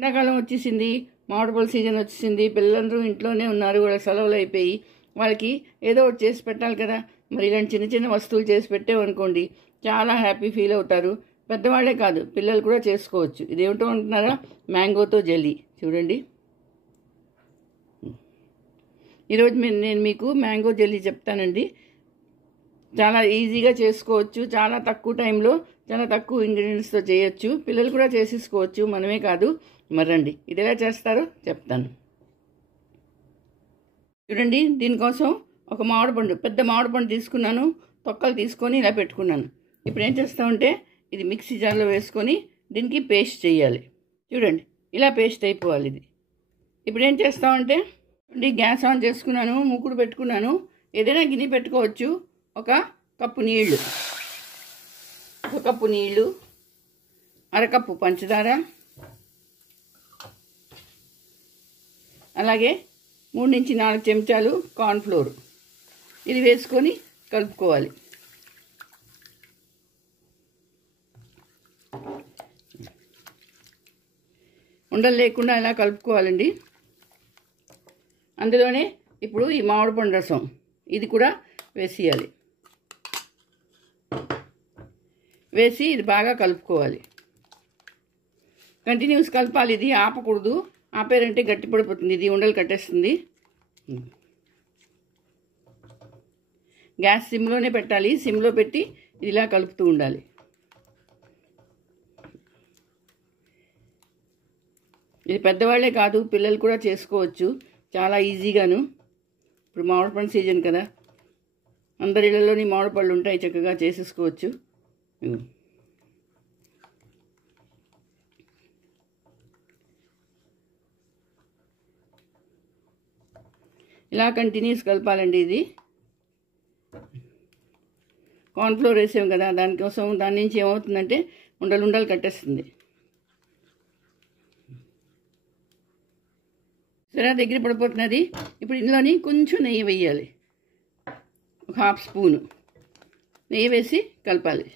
ఎండాకాలం వచ్చేసింది, మామిడి పళ్ళ సీజన్ వచ్చేసింది. పిల్లలందరూ ఇంట్లోనే ఉన్నారు, వాళ్ళ సెలవులు అయిపోయి. వాళ్ళకి ఏదో ఒకటి చేసి పెట్టాలి కదా. మరి ఇలాంటి చిన్న చిన్న వస్తువులు చేసి పెట్టామనుకోండి, చాలా హ్యాపీ ఫీల్ అవుతారు. పెద్దవాళ్ళే కాదు, పిల్లలు కూడా చేసుకోవచ్చు. ఇదేమిటో అంటున్నారా? మ్యాంగోతో జెల్లీ. చూడండి, ఈరోజు నేను మీకు మ్యాంగో జెల్లీ చెప్తానండి. చాలా ఈజీగా చేసుకోవచ్చు, చాలా తక్కువ టైంలో చాలా తక్కువ ఇంగ్రీడియంట్స్తో చేయొచ్చు. పిల్లలు కూడా చేసేసుకోవచ్చు, మనమే కాదు. మరండి, ఇది ఎలా చేస్తారో చెప్తాను. చూడండి, దీనికోసం ఒక మామిడి పండు, పెద్ద మామిడి పండు తీసుకున్నాను. తొక్కలు తీసుకొని ఇలా పెట్టుకున్నాను. ఇప్పుడు ఏం చేస్తామంటే ఇది మిక్సీ జార్లో వేసుకొని దీనికి పేస్ట్ చేయాలి. చూడండి, ఇలా పేస్ట్ అయిపోవాలి ఇది. ఇప్పుడు ఏం చేస్తామంటే గ్యాస్ ఆన్ చేసుకున్నాను, మూకుడు పెట్టుకున్నాను. ఏదైనా గిన్నె పెట్టుకోవచ్చు. ఒక కప్పు నీళ్ళు, అరకప్పు పంచదార, అలాగే 3 నుంచి 4 చెంచాలు కార్న్ఫ్లోర్. ఇది వేసుకొని కలుపుకోవాలి. ఉండలు లేకుండా ఇలా కలుపుకోవాలండి. అందులోనే ఇప్పుడు ఈ మామిడి పండు రసం ఇది కూడా వేసేయాలి. వేసి ఇది బాగా కలుపుకోవాలి. కంటిన్యూస్ కలపాలి, ఇది ఆపకూడదు. ఆపేరంటే గట్టి పడిపోతుంది, ఇది ఉండలు కట్టేస్తుంది. గ్యాస్ సిమ్లోనే పెట్టాలి. సిమ్లో పెట్టి ఇది ఇలా కలుపుతూ ఉండాలి. ఇది పెద్దవాళ్లే కాదు, పిల్లలు కూడా చేసుకోవచ్చు చాలా ఈజీగాను. ఇప్పుడు మామిడి పండు సీజన్ కదా, అందరి ఇళ్ళలోని మామిడి పళ్ళు ఉంటాయి, చక్కగా చేసేసుకోవచ్చు. ఇలా కంటిన్యూస్ కలపాలండి. ఇది కార్న్ఫ్లోర్ వేసాం కదా, దానికోసం దాని నుంచి ఏమవుతుందంటే ఉండలు కట్టేస్తుంది. సరే, దగ్గర పడిపోతున్నది. ఇప్పుడు ఇందులోని కొంచెం నెయ్యి వేయాలి. ఒక 1/2 స్పూను నెయ్యి వేసి కలపాలి.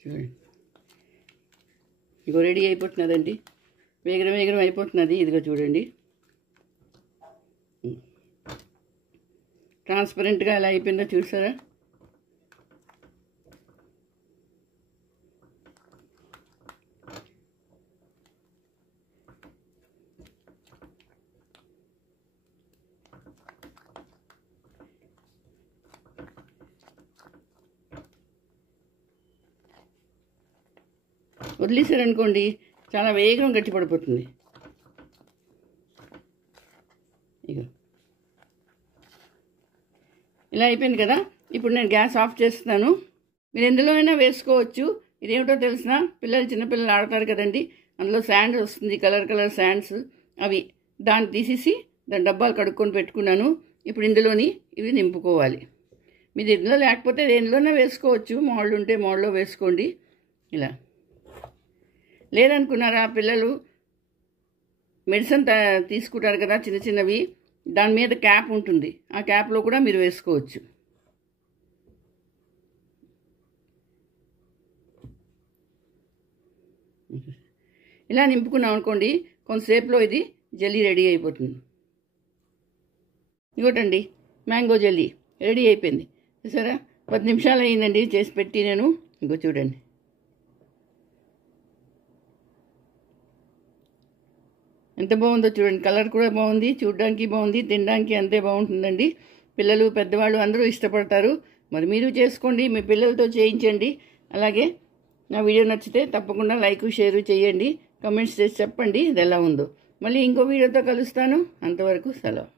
చూడండి, ఇగో రెడీ అయిపోతున్నదండి. వేగరం అయిపోతున్నది. ఇదిగో చూడండి, ట్రాన్స్పరెంట్గా ఎలా అయిపోయిందో చూసారా? వదిలేసారనుకోండి చాలా వేగం గట్టి పడిపోతుంది. ఇక ఇలా అయిపోయింది కదా. ఇప్పుడు నేను గ్యాస్ ఆఫ్ చేస్తున్నాను. మీరు ఎందులో అయినా వేసుకోవచ్చు. ఇదేమిటో తెలిసిన చిన్నపిల్లలు ఆడతారు కదండి, అందులో శాండ్ వస్తుంది, కలర్ శాండ్స్. అవి దాన్ని తీసేసి దాని డబ్బాలు కడుక్కొని పెట్టుకున్నాను. ఇప్పుడు ఇందులోని ఇవి నింపుకోవాలి. మీరు ఇందులో లేకపోతే దేనిలోనే వేసుకోవచ్చు. మోడల్ ఉంటే మోడల్లో వేసుకోండి. ఇలా లేదనుకున్నారా, పిల్లలు మెడిసిన్ తీసుకుంటారు కదా చిన్నవి, దాని మీద క్యాప్ ఉంటుంది. ఆ క్యాప్లో కూడా మీరు వేసుకోవచ్చు. ఇలా నింపుకున్నాం అనుకోండి, కొంతసేపులో ఇది జెల్లీ రెడీ అయిపోతుంది. ఇగోటండి, మ్యాంగో జెల్లీ రెడీ అయిపోయింది. చూసారా, 10 నిమిషాలు అయ్యిందండి చేసి పెట్టి నేను. ఇంకో చూడండి, ఎంత బాగుందో చూడండి. కలర్ కూడా బాగుంది, చూడడానికి బాగుంది, తినడానికి అంతే బాగుంటుందండి. పిల్లలు పెద్దవాళ్ళు అందరూ ఇష్టపడతారు. మరి మీరు చేసుకోండి, మీ పిల్లలతో చేయించండి. అలాగే నా వీడియో నచ్చితే తప్పకుండా లైక్ షేర్ చేయండి, కమెంట్స్ చేసి చెప్పండి ఇది ఎలా ఉందో. మళ్ళీ ఇంకో వీడియోతో కలుస్తాను. అంతవరకు సెలవు.